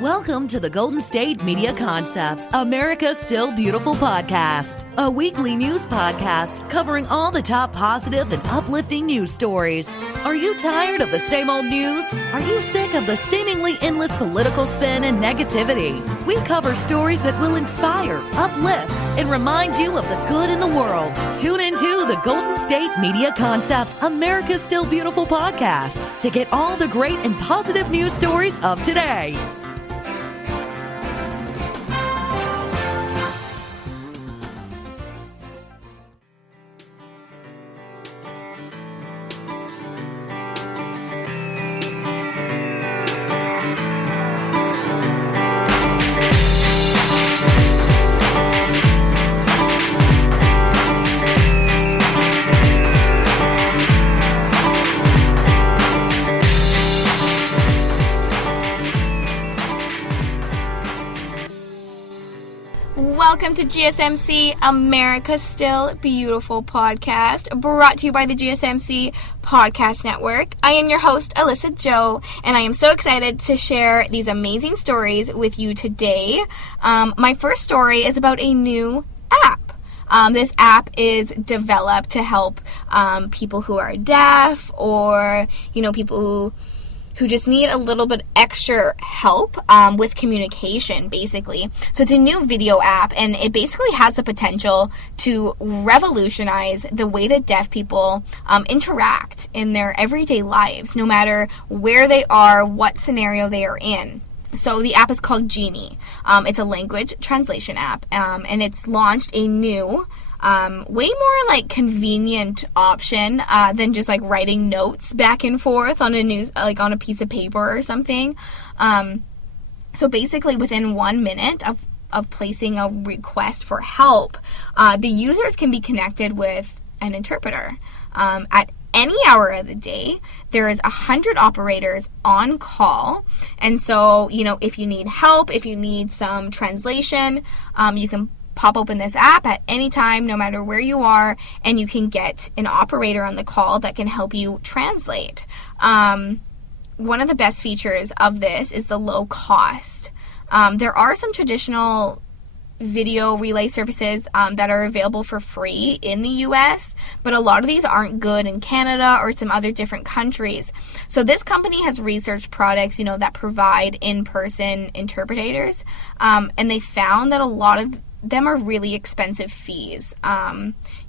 Welcome to the Golden State Media Concepts, America's Still Beautiful podcast, a weekly news podcast covering all the top positive and uplifting news stories. Are you tired of the same old news? Are you sick of the seemingly endless political spin and negativity? We cover stories that will inspire, uplift, and remind you of the good in the world. Tune into the Golden State Media Concepts, America's Still Beautiful podcast to get all the great and positive news stories of today. Welcome to GSMC, America's Still Beautiful podcast, brought to you by the GSMC Podcast Network. I am your host, Alyssa Jo, and I am so excited to share these amazing stories with you today. My first story is about a new app. This app is developed to help people who are deaf or, people who just need a little bit extra help with communication, basically. So it's a new video app, and it basically has the potential to revolutionize the way that deaf people interact in their everyday lives, no matter where they are, what scenario they are in. So the app is called Genie. It's a language translation app, and it's launched a new way more like convenient option than just like writing notes back and forth on on a piece of paper or something. So basically within 1 minute of placing a request for help, the users can be connected with an interpreter. At any hour of the day, there is 100 operators on call. And so, if you need help, if you need some translation, you can pop open this app at any time, no matter where you are, and you can get an operator on the call that can help you translate. One of the best features of this is the low cost. There are some traditional video relay services that are available for free in the US, but a lot of these aren't good in Canada or some other different countries. So this company has researched products, that provide in-person interpreters, and they found that a lot of them are really expensive fees,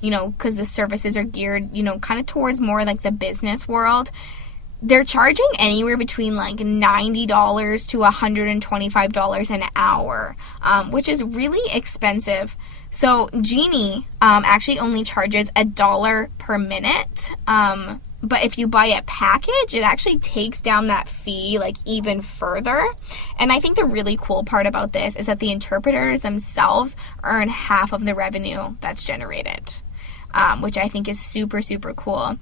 because the services are geared, kind of towards more like the business world. They're charging anywhere between like $90 to $125 an hour, which is really expensive. So Genie actually only charges $1 per minute. But if you buy a package, it actually takes down that fee like even further. And I think the really cool part about this is that the interpreters themselves earn half of the revenue that's generated, which I think is super, super cool.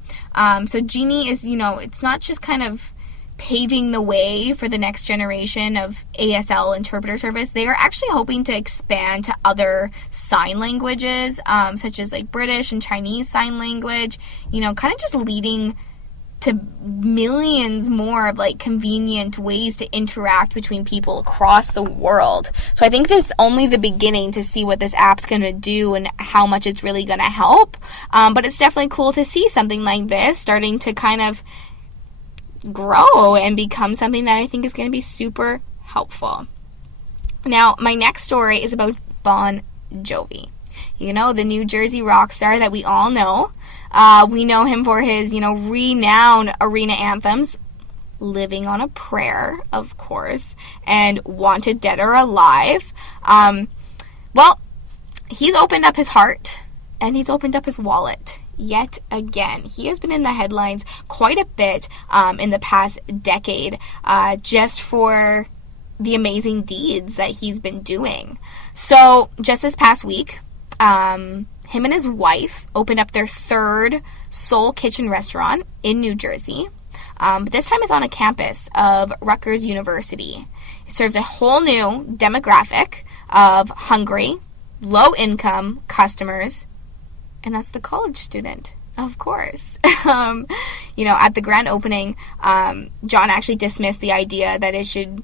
So Genie is, it's not just kind of paving the way for the next generation of ASL interpreter service. They are actually hoping to expand to other sign languages, such as like British and Chinese sign language, kind of just leading to millions more of like convenient ways to interact between people across the world. So I think this is only the beginning to see what this app's going to do and how much it's really going to help. But it's definitely cool to see something like this starting to kind of grow and become something that I think is going to be super helpful. Now, my next story is about Bon Jovi. The New Jersey rock star that we all know. We know him for his, renowned arena anthems, Living on a Prayer, of course, and Wanted Dead or Alive. Well, he's opened up his heart and he's opened up his wallet. Yet again, he has been in the headlines quite a bit in the past decade, just for the amazing deeds that he's been doing. So just this past week, him and his wife opened up their third Soul Kitchen restaurant in New Jersey. But this time it's on a campus of Rutgers University. It serves a whole new demographic of hungry, low-income customers, and that's the college student. Of course. At the grand opening, John actually dismissed the idea that it should,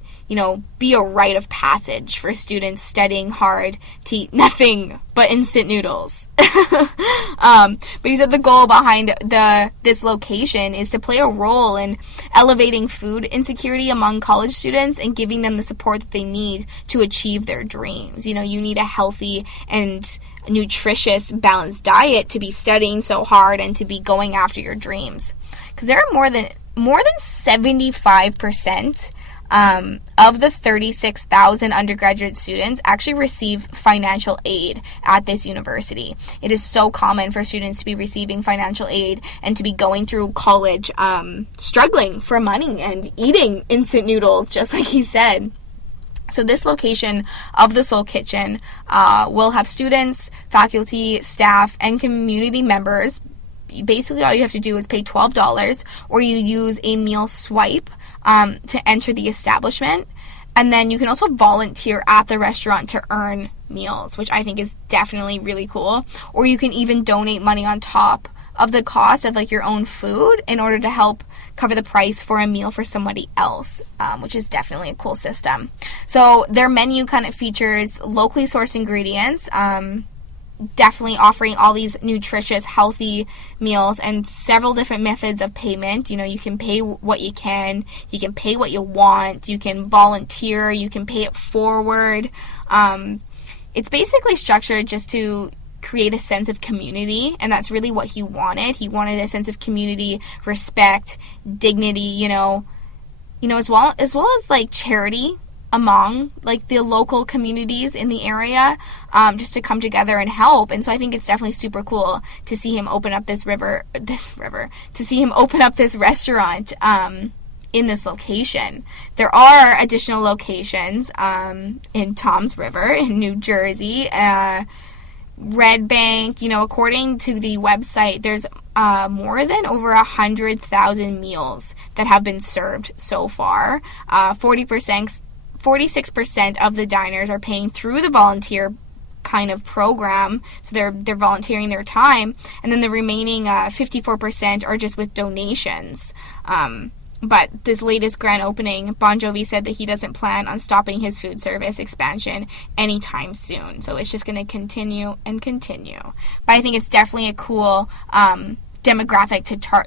be a rite of passage for students studying hard to eat nothing but instant noodles. But he said the goal behind this location is to play a role in elevating food insecurity among college students and giving them the support that they need to achieve their dreams. You need a healthy and nutritious, balanced diet to be studying so hard and to be going after your dreams. Because there are more than 75% of the 36,000 undergraduate students actually receive financial aid at this university. It is so common for students to be receiving financial aid and to be going through college struggling for money and eating instant noodles, just like he said. So this location of the Soul Kitchen will have students, faculty, staff, and community members. Basically, all you have to do is pay $12, or you use a meal swipe to enter the establishment. And then you can also volunteer at the restaurant to earn meals, which I think is definitely really cool. Or you can even donate money on top of the cost of your own food in order to help cover the price for a meal for somebody else, which is definitely a cool system. So their menu kind of features locally sourced ingredients, definitely offering all these nutritious, healthy meals and several different methods of payment. You can pay what you can pay what you want, you can volunteer, you can pay it forward. It's basically structured just to create a sense of community, and that's really what he wanted. He wanted a sense of community, respect, dignity, as well as charity among the local communities in the area, just to come together and help. And so I think it's definitely super cool to see him open up this restaurant in this location. There are additional locations in Toms River in New Jersey, Red Bank. According to the website, there's more than over 100,000 meals that have been served so far. 46% of the diners are paying through the volunteer kind of program, so they're volunteering their time, and then the remaining 54% are just with donations. But this latest grand opening, Bon Jovi said that he doesn't plan on stopping his food service expansion anytime soon. So it's just going to continue and continue. But I think it's definitely a cool demographic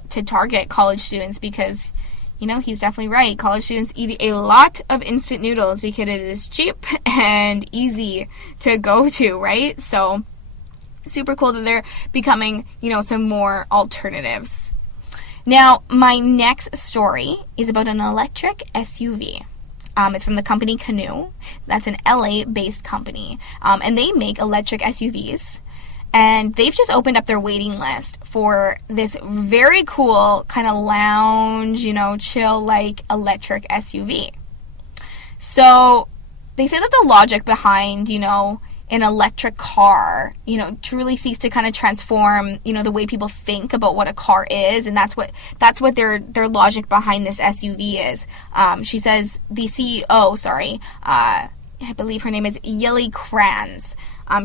to target college students because, he's definitely right. College students eat a lot of instant noodles because it is cheap and easy to go to, right? So super cool that they're becoming, some more alternatives. Now, my next story is about an electric SUV. It's from the company Canoo. That's an LA-based company. And they make electric SUVs. And they've just opened up their waiting list for this very cool kind of lounge, chill-like electric SUV. So they say that the logic behind, an electric car, truly seeks to kind of transform, the way people think about what a car is, and that's what their logic behind this SUV is. She says the CEO, I believe her name is Yili Kranz.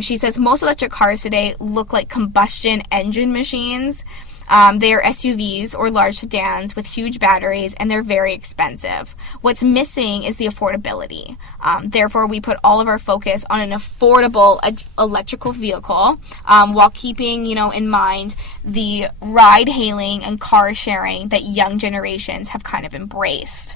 She says most electric cars today look like combustion engine machines. They are SUVs or large sedans with huge batteries, and they're very expensive. What's missing is the affordability. Therefore, we put all of our focus on an affordable electrical vehicle while keeping, in mind the ride-hailing and car-sharing that young generations have kind of embraced.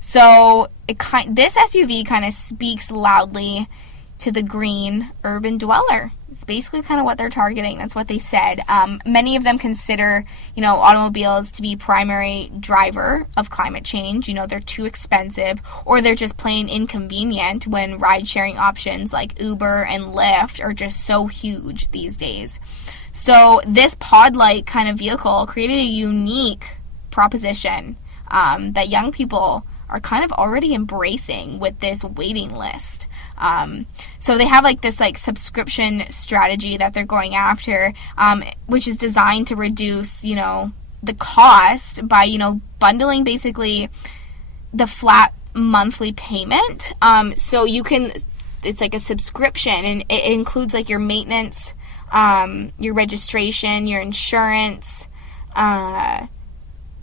So this SUV kind of speaks loudly to the green urban dweller. It's basically kind of what they're targeting. That's what they said. Many of them consider, automobiles to be primary driver of climate change. They're too expensive, or they're just plain inconvenient when ride-sharing options like Uber and Lyft are just so huge these days. So this pod-like kind of vehicle created a unique proposition that young people are kind of already embracing with this waiting list. So they have this subscription strategy that they're going after, which is designed to reduce, the cost by, bundling basically the flat monthly payment. So it's like a subscription, and it includes your maintenance, your registration, your insurance, and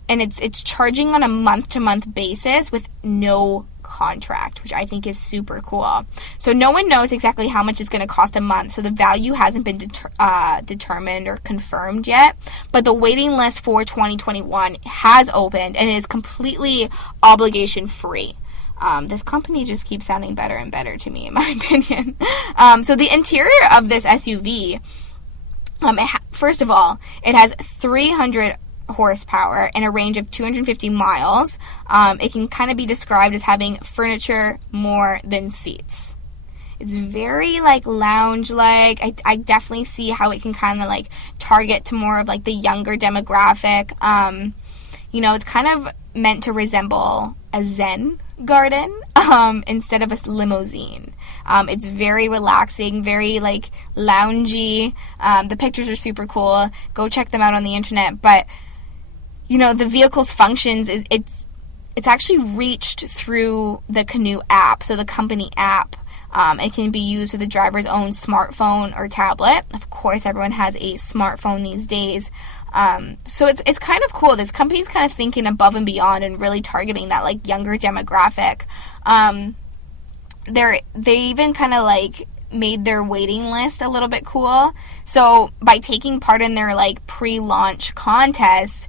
it's charging on a month-to-month basis with no contract, which I think is super cool. So no one knows exactly how much it's going to cost a month, so the value hasn't been determined or confirmed yet, but the waiting list for 2021 has opened and is completely obligation free. This company just keeps sounding better and better to me, in my opinion. So the interior of this SUV, first of all, it has 300 horsepower and a range of 250 miles. It can kind of be described as having furniture more than seats. It's very like lounge-like. I definitely see how it can kind of like target to more of like the younger demographic. It's kind of meant to resemble a Zen garden instead of a limousine. It's very relaxing, very like loungy. The pictures are super cool. Go check them out on the internet. But the vehicle's functions is it's actually reached through the Canoo app, so the company app. It can be used with the driver's own smartphone or tablet. Of course, everyone has a smartphone these days. So it's kind of cool. This company's kind of thinking above and beyond and really targeting that like younger demographic. They even kind of like made their waiting list a little bit cool. So by taking part in their like pre-launch contest,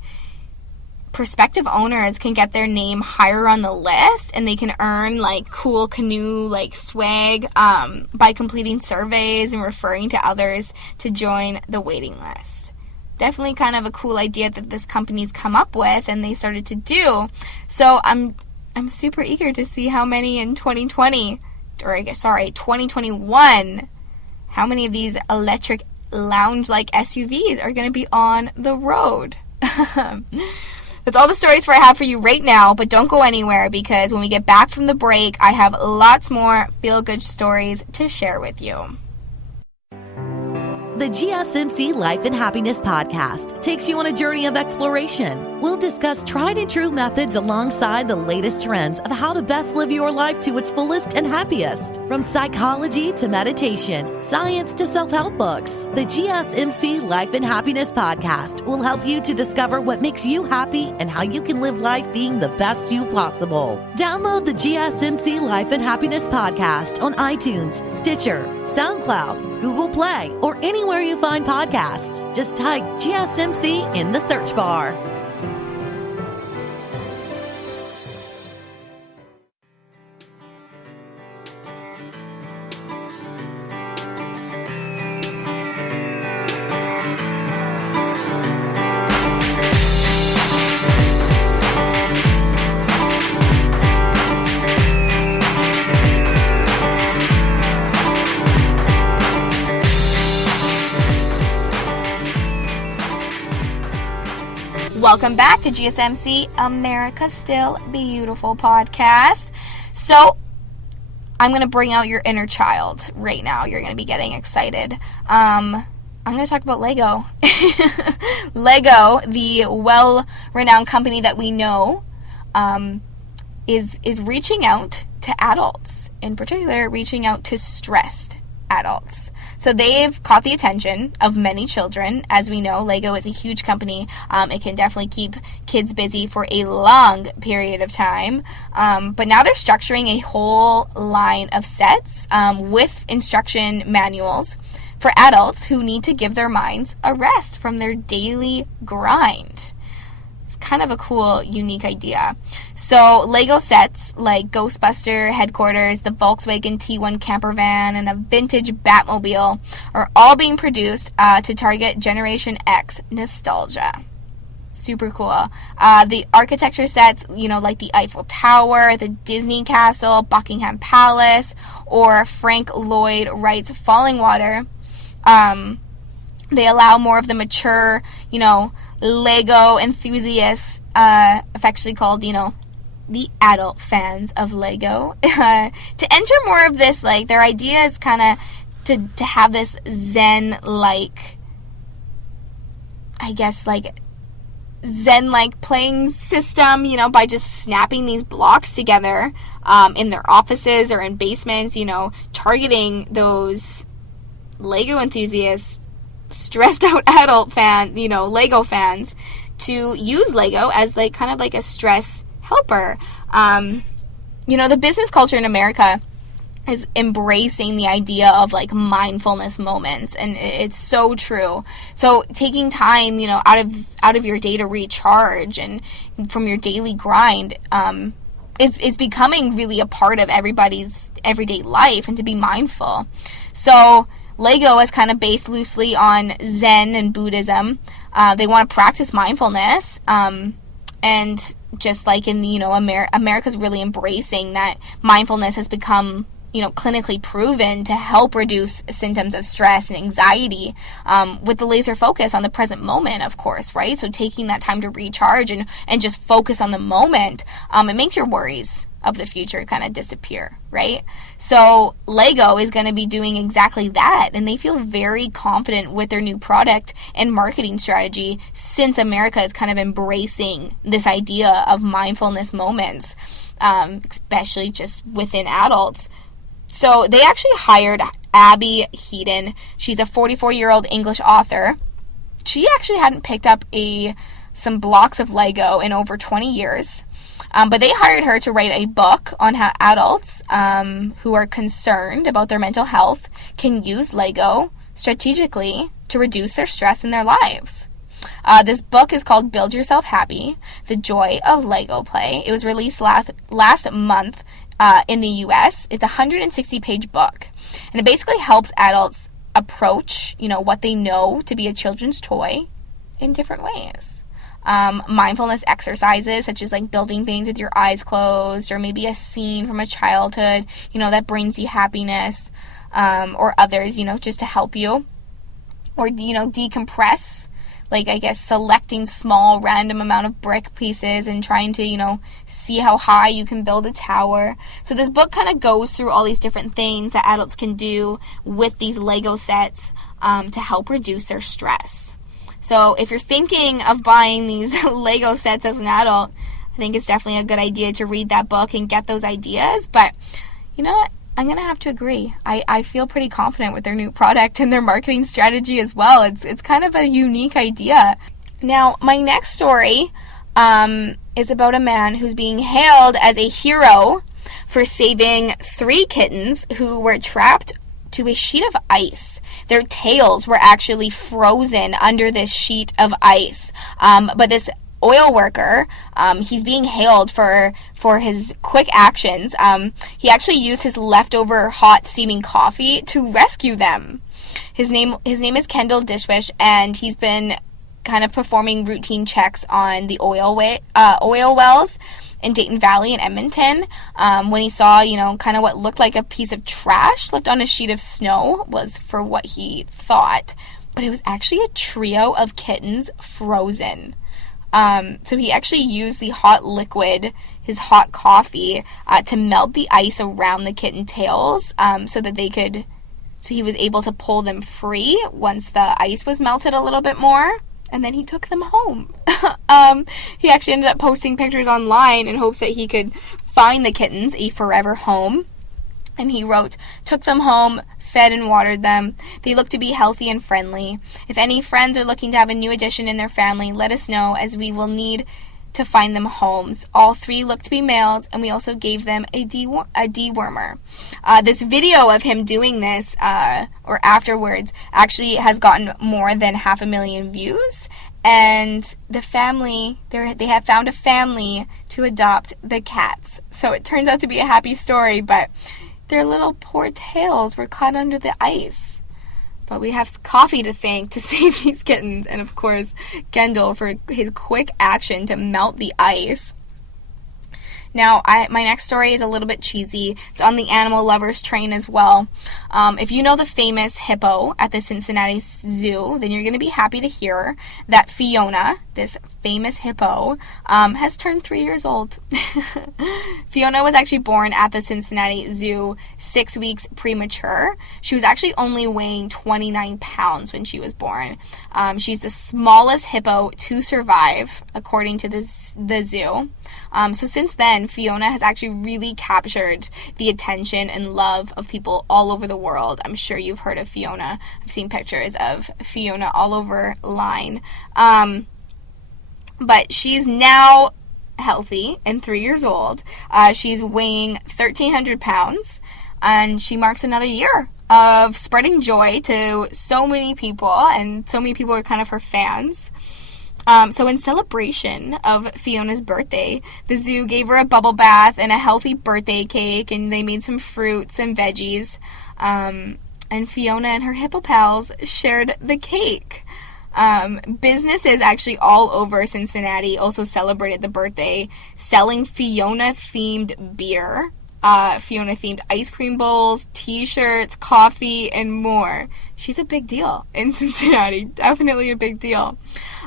prospective owners can get their name higher on the list, and they can earn like cool Canoo like swag by completing surveys and referring to others to join the waiting list. Definitely kind of a cool idea that this company's come up with and they started to do. So I'm super eager to see how many in 2021, how many of these electric lounge-like SUVs are going to be on the road. That's all the stories I have for you right now, but don't go anywhere because when we get back from the break, I have lots more feel-good stories to share with you. The GSMC Life and Happiness podcast takes you on a journey of exploration. We'll discuss tried and true methods alongside the latest trends of how to best live your life to its fullest and happiest. From psychology to meditation, science to self-help books, the GSMC Life and Happiness podcast will help you to discover what makes you happy and how you can live life being the best you possible. Download the GSMC Life and Happiness podcast on iTunes, Stitcher, SoundCloud, Google Play, or anywhere you find podcasts. Just type GSMC in the search bar. Welcome back to GSMC, America's Still Beautiful podcast. So, I'm going to bring out your inner child right now. You're going to be getting excited. I'm going to talk about Lego. Lego, the well-renowned company that we know, is reaching out to adults. In particular, reaching out to stressed adults. So they've caught the attention of many children. As we know, Lego is a huge company. It can definitely keep kids busy for a long period of time. But now they're structuring a whole line of sets with instruction manuals for adults who need to give their minds a rest from their daily grind. Kind of a cool, unique idea. So Lego sets like Ghostbuster headquarters, the Volkswagen T1 camper van, and a vintage Batmobile are all being produced to target Generation X nostalgia. Super cool. The architecture sets, like the Eiffel Tower, the Disney Castle, Buckingham Palace, or Frank Lloyd Wright's Falling Water. They allow more of the mature, Lego enthusiasts, affectionately called, the adult fans of Lego, to enter more of this, like, their idea is kind of to have this Zen-like, I guess, like, Zen-like playing system, by just snapping these blocks together in their offices or in basements, targeting those Lego enthusiasts stressed out adult Lego fans to use Lego as like kind of like a stress helper. The business culture in America is embracing the idea of like mindfulness moments, and it's so true. So taking time, out of your day to recharge and from your daily grind, is becoming really a part of everybody's everyday life, and to be mindful. So Lego is kind of based loosely on Zen and Buddhism. They want to practice mindfulness, and just like in America's really embracing that mindfulness has become clinically proven to help reduce symptoms of stress and anxiety, with the laser focus on the present moment, of course, right? So taking that time to recharge and just focus on the moment, it makes your worries of the future kind of disappear, right? So Lego is going to be doing exactly that, and they feel very confident with their new product and marketing strategy, since America is kind of embracing this idea of mindfulness moments, especially just within adults. So they actually hired Abby Heaton. She's a 44-year-old English author. She actually hadn't picked up some blocks of Lego in over 20 years. But they hired her to write a book on how adults who are concerned about their mental health can use Lego strategically to reduce their stress in their lives. This book is called Build Yourself Happy, The Joy of Lego Play. It was released last month in the U.S. It's a 160-page book, and it basically helps adults approach, what they know to be a children's toy in different ways. Mindfulness exercises, such as like building things with your eyes closed, or maybe a scene from a childhood, that brings you happiness, or others, just to help you, or, decompress. Like, I guess, selecting small random amount of brick pieces and trying to, see how high you can build a tower. So this book kind of goes through all these different things that adults can do with these Lego sets to help reduce their stress. So if you're thinking of buying these Lego sets as an adult, I think it's definitely a good idea to read that book and get those ideas. But you know what? I'm going to have to agree. I feel pretty confident with their new product and their marketing strategy as well. It's kind of a unique idea. Now, my next story is about a man who's being hailed as a hero for saving 3 kittens who were trapped to a sheet of ice. Their tails were actually frozen under this sheet of ice. But this oil worker, he's being hailed for his quick actions. He actually used his leftover hot steaming coffee to rescue them. His name is Kendall Dishwish, and he's been kind of performing routine checks on the oil wells in Dayton Valley and Edmonton, when he saw, kind of what looked like a piece of trash left on a sheet of snow, was for what he thought, but it was actually a trio of kittens frozen. So he actually used the hot liquid, his hot coffee, to melt the ice around the kitten tails, so he was able to pull them free once the ice was melted a little bit more, and then he took them home. He actually ended up posting pictures online in hopes that he could find the kittens a forever home. And he wrote, "Took them home, fed and watered them. They look to be healthy and friendly. If any friends are looking to have a new addition in their family, let us know, as we will need to find them homes. All 3 look to be males, and we also gave them a dewormer." This video of him doing this, or afterwards, actually has gotten more than 500,000 views. And the family, they have found a family to adopt the cats. So it turns out to be a happy story, but their little poor tails were caught under the ice. But we have coffee to thank to save these kittens, and of course Kendall for his quick action to melt the ice. Now, my next story is a little bit cheesy. It's on the animal lovers train as well. If you know the famous hippo at the Cincinnati Zoo, then you're going to be happy to hear that Fiona, this famous hippo, has turned 3 years old. Fiona was actually born at the Cincinnati Zoo 6 weeks premature. She was actually only weighing 29 pounds when she was born. She's the smallest hippo to survive, according to the zoo. So since then, Fiona has actually really captured the attention and love of people all over the world. I'm sure you've heard of Fiona. I've seen pictures of Fiona all over line. But she's now healthy and 3 years old. She's weighing 1,300 pounds, and she marks another year of spreading joy to so many people, and so many people are kind of her fans. So in celebration of Fiona's birthday, the zoo gave her a bubble bath and a healthy birthday cake, and they made some fruits and veggies. And Fiona and her hippo pals shared the cake. Businesses actually all over Cincinnati also celebrated the birthday, selling Fiona-themed beer, Fiona-themed ice cream bowls, t-shirts, coffee, and more. She's a big deal in Cincinnati. Definitely a big deal.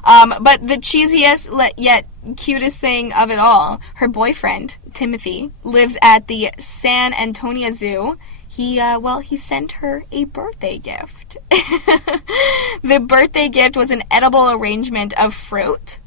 But the cheesiest yet cutest thing of it all, her boyfriend, Timothy, lives at the San Antonio Zoo. He sent her a birthday gift. The birthday gift was an edible arrangement of fruit,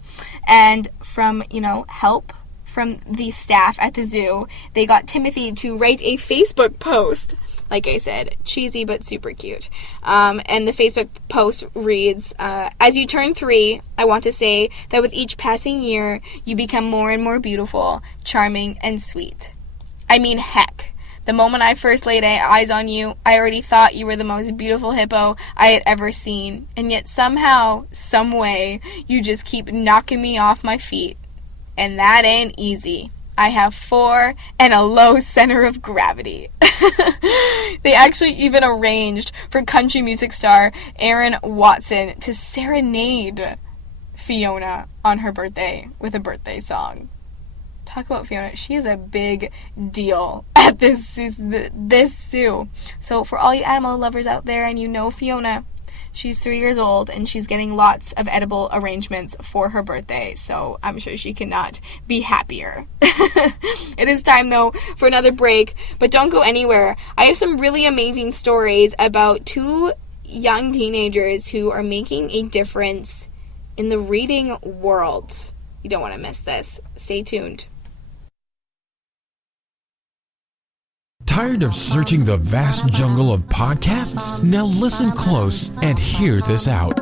and from, help from the staff at the zoo, they got Timothy to write a Facebook post. Like I said, cheesy but super cute. And the Facebook post reads, as you turn 3, I want to say that with each passing year, you become more and more beautiful, charming, and sweet. I mean, heck. The moment I first laid eyes on you, I already thought you were the most beautiful hippo I had ever seen. And yet somehow, some way, you just keep knocking me off my feet. And that ain't easy. I have 4 and a low center of gravity. They actually even arranged for country music star Aaron Watson to serenade Fiona on her birthday with a birthday song. Talk about Fiona. She is a big deal at this zoo. So for all you animal lovers out there and you know Fiona, she's 3 years old and she's getting lots of edible arrangements for her birthday. So I'm sure she cannot be happier. It is time though for another break, but don't go anywhere. I have some really amazing stories about 2 young teenagers who are making a difference in the reading world. You don't want to miss this. Stay tuned. Tired of searching the vast jungle of podcasts? Now listen close and hear this out.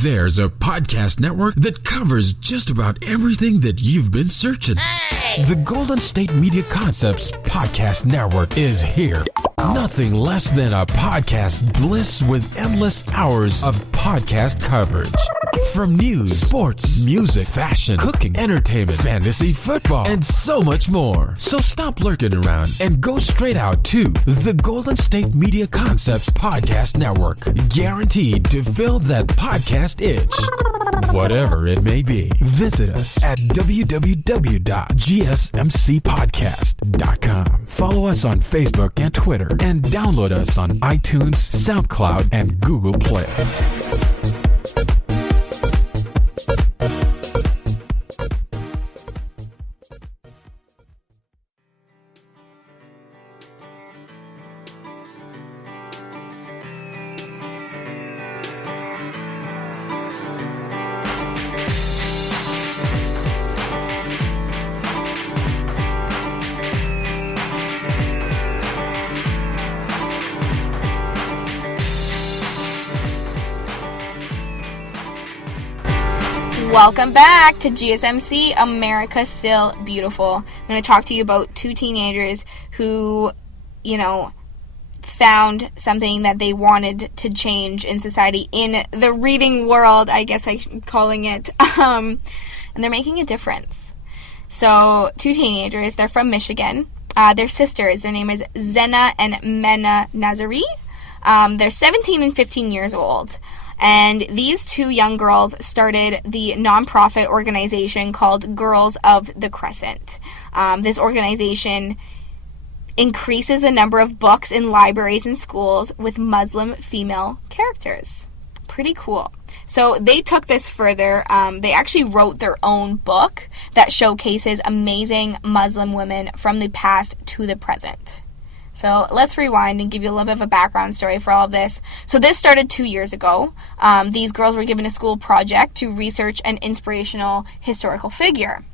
There's a podcast network that covers just about everything that you've been searching. Hey! The Golden State Media Concepts Podcast Network is here. Nothing less than a podcast bliss with endless hours of podcast coverage. From news, sports, music, fashion, cooking, entertainment, fantasy, football, and so much more. So stop lurking around and go straight out to the Golden State Media Concepts Podcast Network. Guaranteed to fill that podcast itch. Whatever it may be. Visit us at www.gsmcpodcast.com. Follow us on Facebook and Twitter, and download us on iTunes, SoundCloud, and Google Play. Welcome back to GSMC, America Still Beautiful. I'm going to talk to you about 2 teenagers who, found something that they wanted to change in society, in the reading world, I guess I'm calling it, and they're making a difference. So, 2 teenagers, they're from Michigan. They're sisters. Their name is Zena and Mena Nazari. They're 17 and 15 years old. And these 2 young girls started the nonprofit organization called Girls of the Crescent. This organization increases the number of books in libraries and schools with Muslim female characters. Pretty cool. So they took this further. They actually wrote their own book that showcases amazing Muslim women from the past to the present. So let's rewind and give you a little bit of a background story for all of this. So this started 2 years ago. These girls were given a school project to research an inspirational historical figure.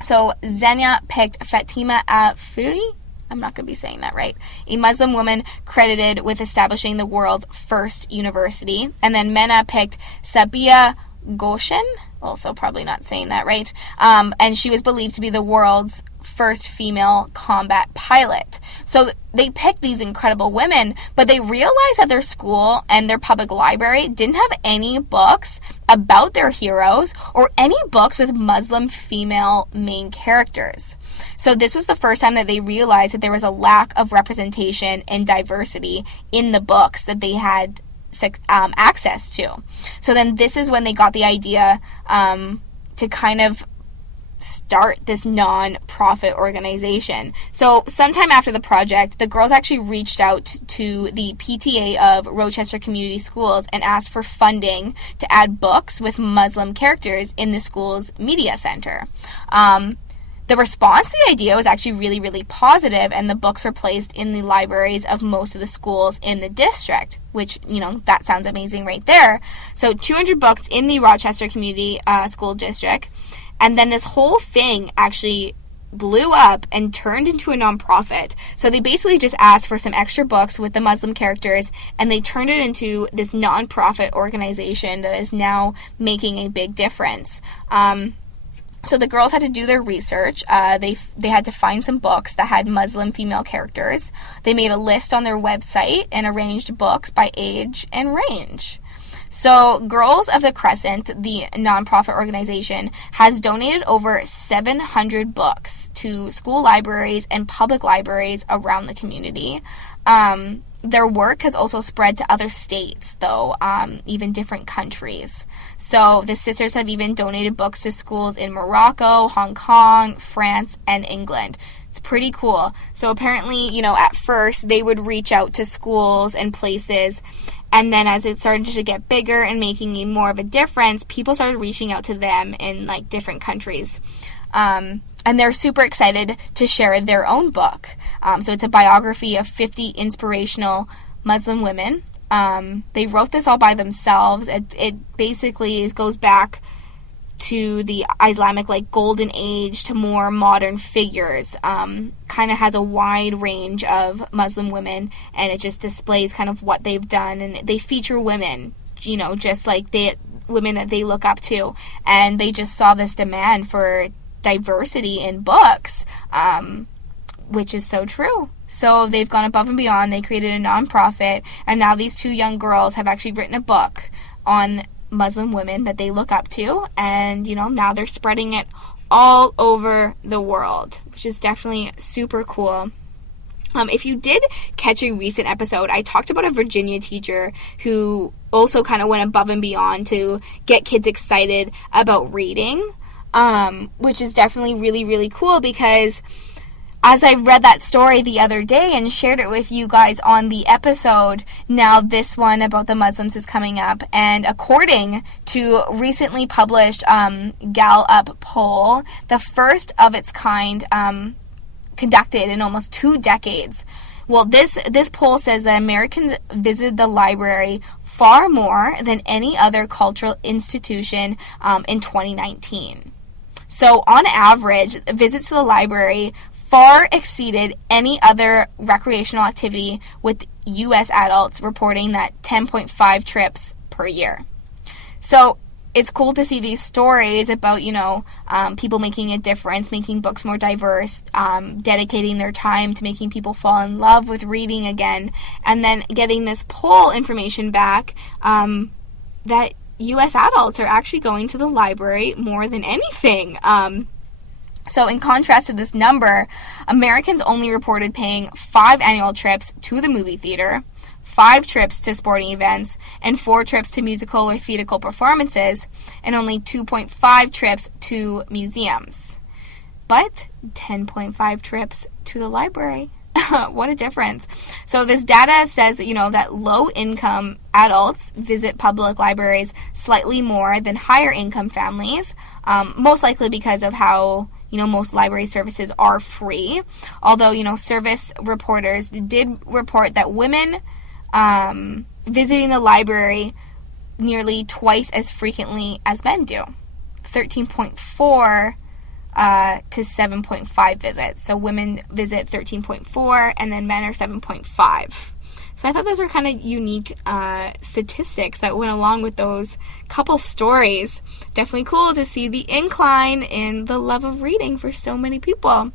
So Zenia picked Fatima al-Fili, I'm not going to be saying that right, a Muslim woman credited with establishing the world's first university. And then Mena picked Sabia Goshen, also probably not saying that right, and she was believed to be the world's first female combat pilot. So they picked these incredible women, but they realized that their school and their public library didn't have any books about their heroes or any books with Muslim female main characters. So this was the first time that they realized that there was a lack of representation and diversity in the books that they had access to. So then this is when they got the idea to kind of start this non-profit organization. So sometime after the project, the girls actually reached out to the PTA of Rochester Community Schools and asked for funding to add books with Muslim characters in the school's media center. The response to the idea was actually really, really positive, and the books were placed in the libraries of most of the schools in the district, which, that sounds amazing right there. So 200 books in the Rochester Community School District. And then this whole thing actually blew up and turned into a nonprofit. So they basically just asked for some extra books with the Muslim characters, and they turned it into this nonprofit organization that is now making a big difference. So the girls had to do their research. They had to find some books that had Muslim female characters. They made a list on their website and arranged books by age and range. So Girls of the Crescent, the nonprofit organization, has donated over 700 books to school libraries and public libraries around the community. Their work has also spread to other states, though, even different countries. So the sisters have even donated books to schools in Morocco, Hong Kong, France, and England. It's pretty cool. So apparently, at first they would reach out to schools and places, and then as it started to get bigger and making more of a difference, people started reaching out to them in, different countries. And they're super excited to share their own book. So it's a biography of 50 inspirational Muslim women. They wrote this all by themselves. It basically goes back to the Islamic golden age to more modern figures. Kind of has a wide range of Muslim women, and it just displays kind of what they've done. And they feature women, just like women that they look up to. And they just saw this demand for diversity in books, which is so true. So they've gone above and beyond. They created a nonprofit, and now these two young girls have actually written a book on Muslim women that they look up to, and now they're spreading it all over the world, which is definitely super cool. If you did catch a recent episode, I talked about a Virginia teacher who also kind of went above and beyond to get kids excited about reading, which is definitely really, really cool, because as I read that story the other day and shared it with you guys on the episode, now this one about the Muslims is coming up. And according to recently published Gallup poll, the first of its kind conducted in almost 2 decades. Well, this poll says that Americans visited the library far more than any other cultural institution in 2019. So on average, visits to the library far exceeded any other recreational activity, with U.S. adults reporting that 10.5 trips per year. So it's cool to see these stories about, people making a difference, making books more diverse, dedicating their time to making people fall in love with reading again, and then getting this poll information back that U.S. adults are actually going to the library more than anything. So in contrast to this number, Americans only reported paying 5 annual trips to the movie theater, 5 trips to sporting events, and 4 trips to musical or theatrical performances, and only 2.5 trips to museums. But 10.5 trips to the library. What a difference. So this data says that, that low-income adults visit public libraries slightly more than higher-income families, most likely because of how, most library services are free. Although, service reporters did report that women visiting the library nearly twice as frequently as men do. 13.4 to 7.5 visits. So women visit 13.4 and then men are 7.5. So I thought those were kind of unique statistics that went along with those couple stories. Definitely cool to see the incline in the love of reading for so many people.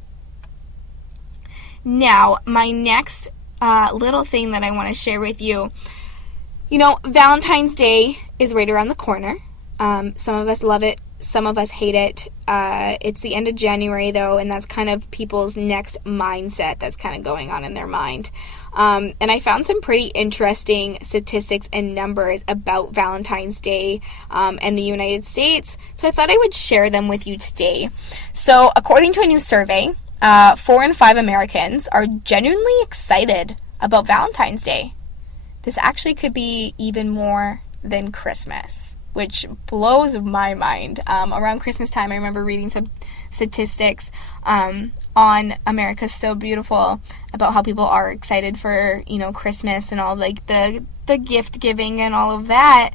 Now, my next little thing that I want to share with you, Valentine's Day is right around the corner. Some of us love it. Some of us hate it. It's the end of January, though, and that's kind of people's next mindset that's kind of going on in their mind. And I found some pretty interesting statistics and numbers about Valentine's Day and the United States, so I thought I would share them with you today. So, according to a new survey, 4 in 5 Americans are genuinely excited about Valentine's Day. This actually could be even more than Christmas, which blows my mind. Around Christmas time, I remember reading some statistics on America's Still Beautiful about how people are excited for, Christmas and all the gift giving and all of that.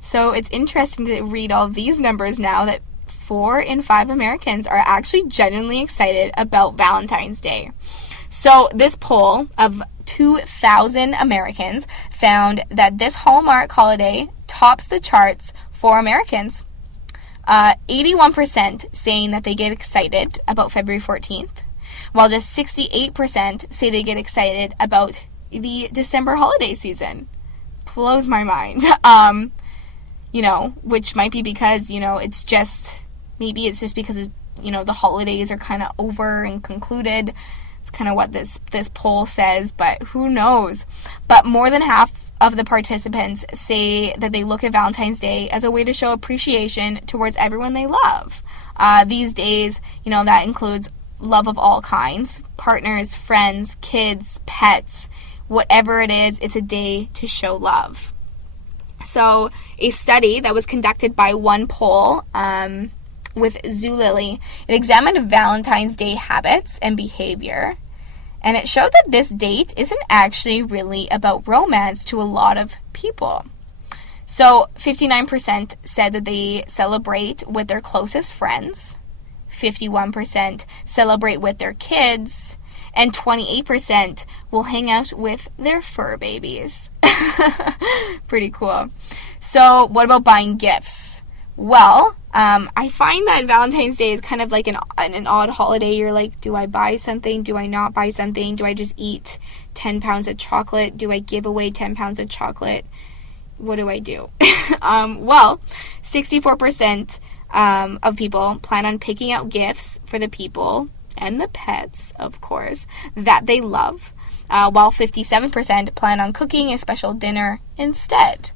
So it's interesting to read all these numbers now that 4 in 5 Americans are actually genuinely excited about Valentine's Day. So this poll of 2,000 Americans found that this Hallmark holiday tops the charts for Americans. 81% saying that they get excited about February 14th, while just 68% say they get excited about the December holiday season. Blows my mind. Which might be because, it's just because, the holidays are kind of over and concluded. It's kind of what this poll says, but who knows? But more than half of the participants say that they look at Valentine's Day as a way to show appreciation towards everyone they love. These days, that includes love of all kinds, partners, friends, kids, pets, whatever it is, it's a day to show love. So a study that was conducted by One Poll with Zulily, it examined Valentine's Day habits and behavior. And it showed that this date isn't actually really about romance to a lot of people. So 59% said that they celebrate with their closest friends, 51% celebrate with their kids, and 28% will hang out with their fur babies. Pretty cool. So what about buying gifts? Well, I find that Valentine's Day is kind of like an odd holiday. You're like, do I buy something? Do I not buy something? Do I just eat 10 pounds of chocolate? Do I give away 10 pounds of chocolate? What do I do? Well, 64% of people plan on picking out gifts for the people and the pets, of course, that they love, while 57% plan on cooking a special dinner instead.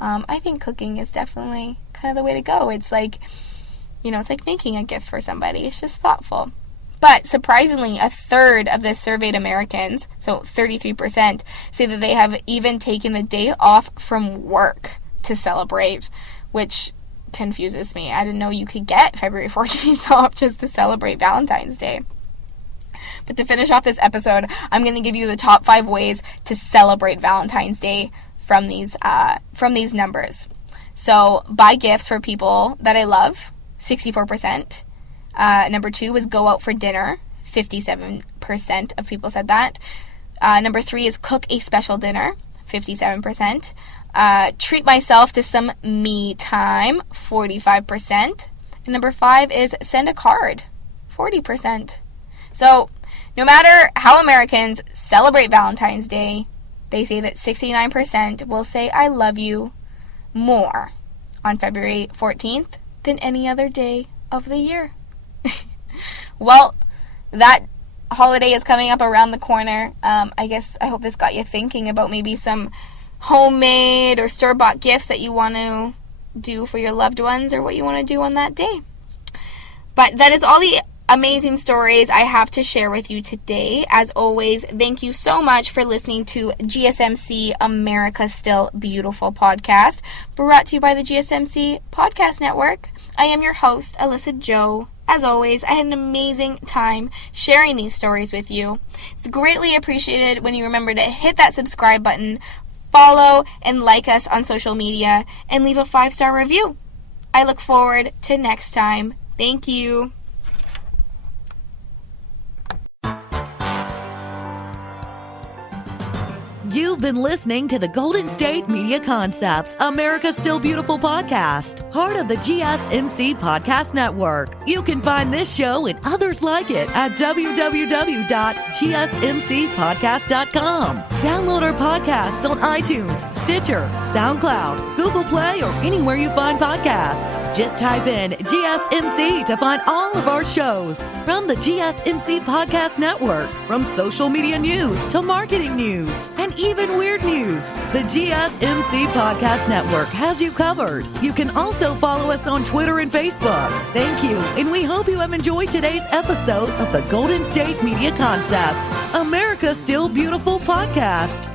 I think cooking is definitely kind of the way to go. It's like, it's like making a gift for somebody. It's just thoughtful. But surprisingly, a third of the surveyed Americans, so 33%, say that they have even taken the day off from work to celebrate, which confuses me. I didn't know you could get February 14th off just to celebrate Valentine's Day. But to finish off this episode, I'm going to give you the top 5 ways to celebrate Valentine's Day from these numbers. So, buy gifts for people that I love, 64%. Number 2 is go out for dinner, 57% of people said that. Number 3 is cook a special dinner, 57%. Treat myself to some me time, 45%. And number 5 is send a card, 40%. So, no matter how Americans celebrate Valentine's Day, they say that 69% will say I love you more on February 14th than any other day of the year. Well, that holiday is coming up around the corner. I hope this got you thinking about maybe some homemade or store-bought gifts that you want to do for your loved ones or what you want to do on that day. But that is all the amazing stories I have to share with you today. As always, thank you so much for listening to GSMC America's Still Beautiful podcast, brought to you by the GSMC Podcast Network. I am your host, Alyssa Jo. As always, I had an amazing time sharing these stories with you. It's greatly appreciated when you remember to hit that subscribe button, follow and like us on social media, and leave a 5-star review. I look forward to next time. Thank you. You've been listening to the Golden State Media Concepts America's Still Beautiful podcast, part of the GSMC Podcast Network. You can find this show and others like it at www.gsmcpodcast.com. Download our podcasts on iTunes, Stitcher, SoundCloud, Google Play, or anywhere you find podcasts. Just type in GSMC to find all of our shows. From the GSMC Podcast Network, from social media news to marketing news, and even weird news, the GSMC Podcast Network has you covered. You can also follow us on Twitter and Facebook. Thank you, and we hope you have enjoyed today's episode of the Golden State Media Concepts America's Still Beautiful podcast.